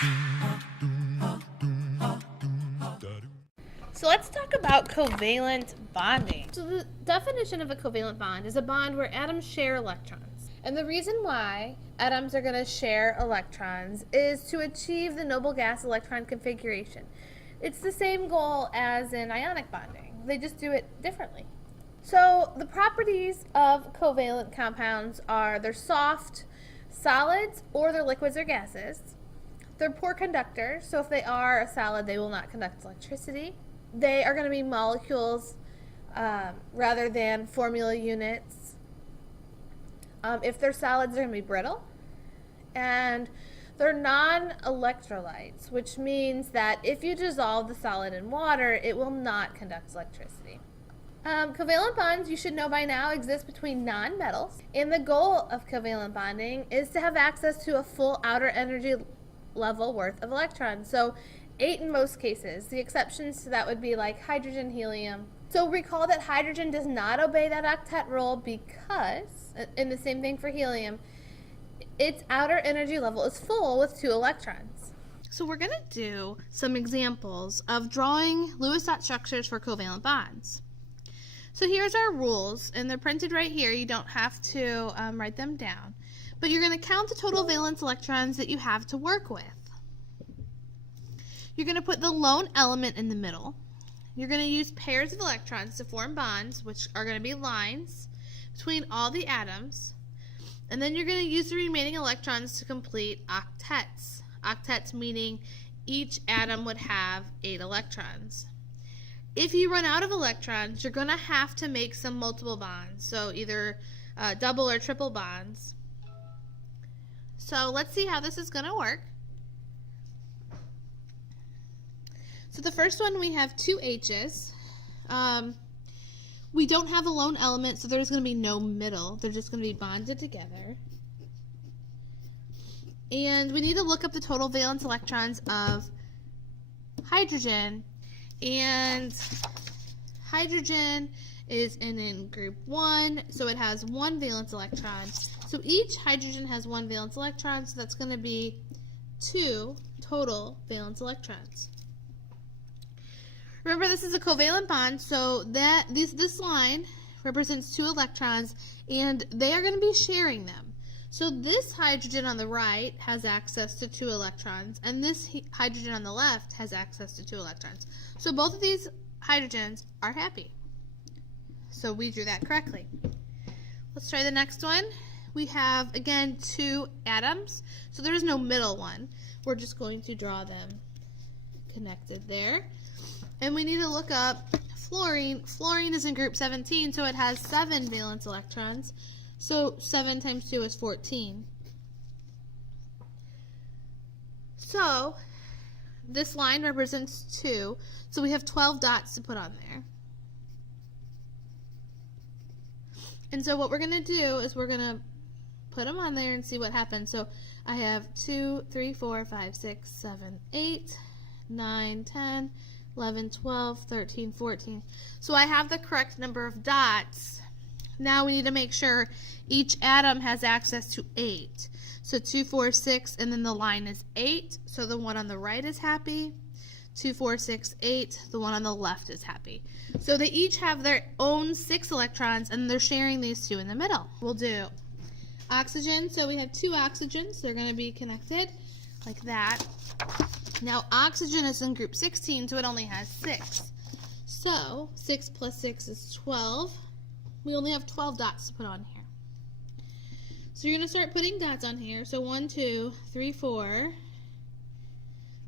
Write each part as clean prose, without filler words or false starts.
So let's talk about covalent bonding. So the definition of a covalent bond is a bond where atoms share electrons. And the reason why atoms are going to share electrons is to achieve the noble gas electron configuration. It's the same goal as in ionic bonding. They just do it differently. So the properties of covalent compounds are they're soft, solids, or they're liquids or gases. They're poor conductors, so if they are a solid, they will not conduct electricity. They are going to be molecules rather than formula units. If they're solids, they're going to be brittle. And they're non-electrolytes, which means that if you dissolve the solid in water, it will not conduct electricity. Covalent bonds, you should know by now, exist between non-metals. And the goal of covalent bonding is to have access to a full outer energy level worth of electrons. So 8 in most cases. The exceptions to that would be like hydrogen, helium. So recall that hydrogen does not obey that octet rule because, and the same thing for helium, its outer energy level is full with 2 electrons. So we're going to do some examples of drawing Lewis dot structures for covalent bonds. So here's our rules, and they're printed right here. You don't have to write them down. But you're going to count the total valence electrons that you have to work with. You're going to put the lone element in the middle. You're going to use pairs of electrons to form bonds, which are going to be lines between all the atoms. And then you're going to use the remaining electrons to complete octets. Octets meaning each atom would have 8 electrons. If you run out of electrons, you're going to have to make some multiple bonds, so either double or triple bonds. So let's see how this is going to work. So the first one, we have 2 H's. We don't have a lone element, so there's going to be no middle. They're just going to be bonded together. And we need to look up the total valence electrons of hydrogen. And hydrogen is in group 1, so it has 1 valence electron. So each hydrogen has 1 valence electron, so that's going to be 2 total valence electrons. Remember, this is a covalent bond, so that this line represents 2 electrons, and they are going to be sharing them. So this hydrogen on the right has access to 2 electrons, and this hydrogen on the left has access to 2 electrons. So both of these hydrogens are happy. So we drew that correctly. Let's try the next one. We have, again, 2 atoms, so there is no middle one. We're just going to draw them connected there. And we need to look up fluorine. Fluorine is in group 17, so it has 7 valence electrons. So 7 times 2 is 14. So this line represents 2, so we have 12 dots to put on there. And so what we're going to do is we're going to put them on there and see what happens. So I have 2, 3, 4, 5, 6, 7, 8, 9, 10, 11, 12, 13, 14. So I have the correct number of dots. Now we need to make sure each atom has access to 8. So 2, 4, 6, and then the line is 8. So the one on the right is happy. 2, 4, 6, 8. The one on the left is happy. So they each have their own 6 electrons, and they're sharing these 2 in the middle. We'll do oxygen. So we have 2 oxygens. They're going to be connected like that. Now oxygen is in group 16, so it only has 6. So 6 plus 6 is 12. We only have 12 dots to put on here. So you're going to start putting dots on here. So 1, 2, 3, 4,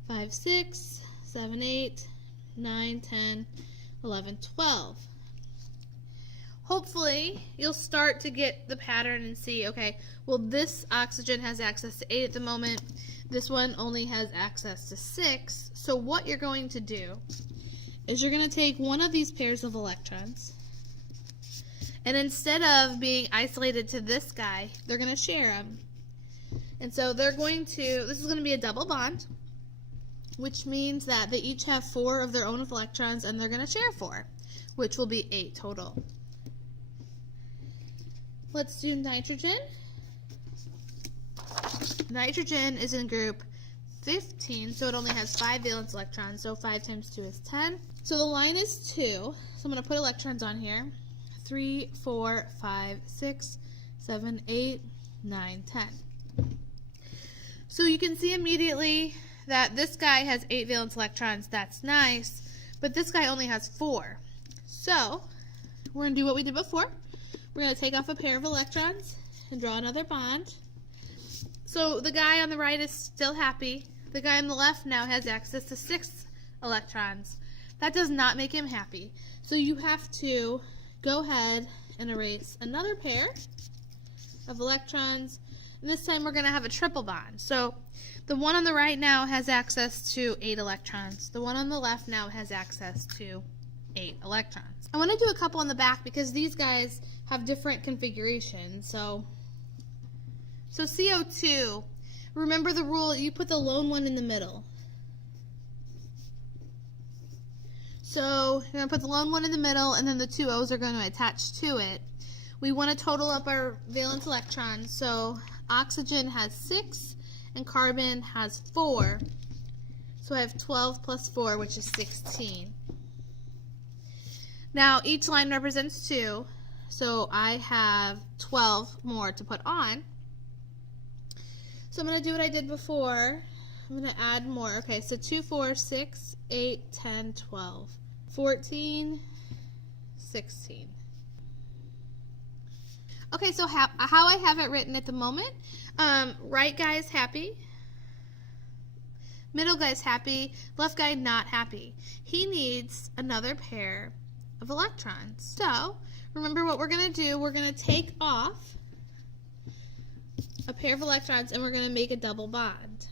5, 6, 7, 8, 9, 10, 11, 12. Hopefully, you'll start to get the pattern and see, okay, well, this oxygen has access to 8 at the moment. This one only has access to 6. So what you're going to do is you're going to take one of these pairs of electrons, and instead of being isolated to this guy, they're going to share them. And so they're going to, this is going to be a double bond, which means that they each have 4 of their own electrons, and they're going to share 4, which will be 8 total. Let's do nitrogen. Nitrogen is in group 15, so it only has 5 valence electrons, so 5 times 2 is 10. So the line is 2, so I'm going to put electrons on here. 3, 4, 5, 6, 7, 8, 9, 10. So you can see immediately that this guy has 8 valence electrons. That's nice, but this guy only has 4. So we're going to do what we did before. We're going to take off a pair of electrons and draw another bond. So the guy on the right is still happy. The guy on the left now has access to 6 electrons. That does not make him happy. So you have to go ahead and erase another pair of electrons. And this time we're going to have a triple bond. So the one on the right now has access to 8 electrons. The one on the left now has access to 8 electrons. I want to do a couple on the back because these guys have different configurations. So CO2, remember the rule, you put the lone one in the middle. So you're going to put the lone one in the middle, and then the 2 O's are going to attach to it. We want to total up our valence electrons. So oxygen has 6 and carbon has 4. So I have 12 plus 4, which is 16. Now each line represents 2, so I have 12 more to put on. So I'm going to do what I did before. I'm going to add more. Okay, so 2, 4, 6, 8, 10, 12, 14, 16. Okay, so how I have it written at the moment, right guy is happy, middle guy is happy, left guy not happy. He needs another pair of electrons. So remember what we're going to do. We're going to take off a pair of electrons and we're going to make a double bond.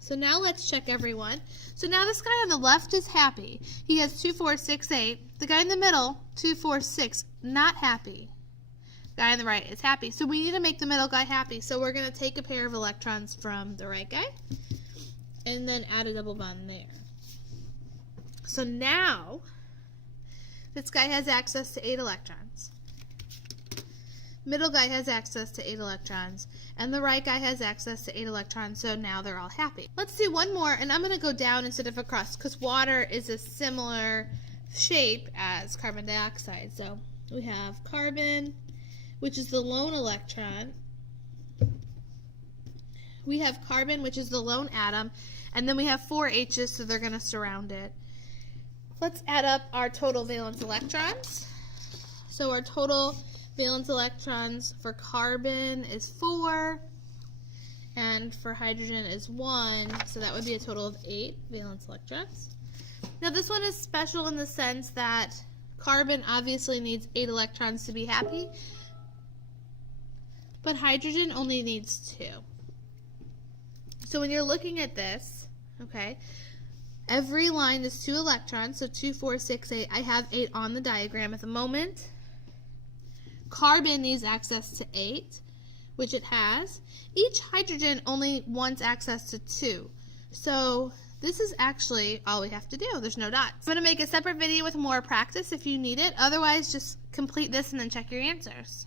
So now let's check everyone. So now this guy on the left is happy. He has 2, 4, 6, 8. The guy in the middle, 2, 4, 6, not happy. The guy on the right is happy. So we need to make the middle guy happy. So we're going to take a pair of electrons from the right guy and then add a double bond there. So now this guy has access to 8 electrons. Middle guy has access to 8 electrons, and the right guy has access to 8 electrons, so now they're all happy. Let's do one more, and I'm going to go down instead of across, because water is a similar shape as carbon dioxide. So we have carbon, which is the lone electron. We have carbon, which is the lone atom, and then we have 4 H's, so they're going to surround it. Let's add up our total valence electrons. So our total valence electrons for carbon is 4, and for hydrogen is 1, so that would be a total of 8 valence electrons. Now this one is special in the sense that carbon obviously needs 8 electrons to be happy, but hydrogen only needs 2. So when you're looking at this, okay, every line is 2 electrons, so 2, 4, 6, 8. I have 8 on the diagram at the moment. Carbon needs access to 8, which it has. Each hydrogen only wants access to 2. So this is actually all we have to do. There's no dots. I'm going to make a separate video with more practice if you need it. Otherwise, just complete this and then check your answers.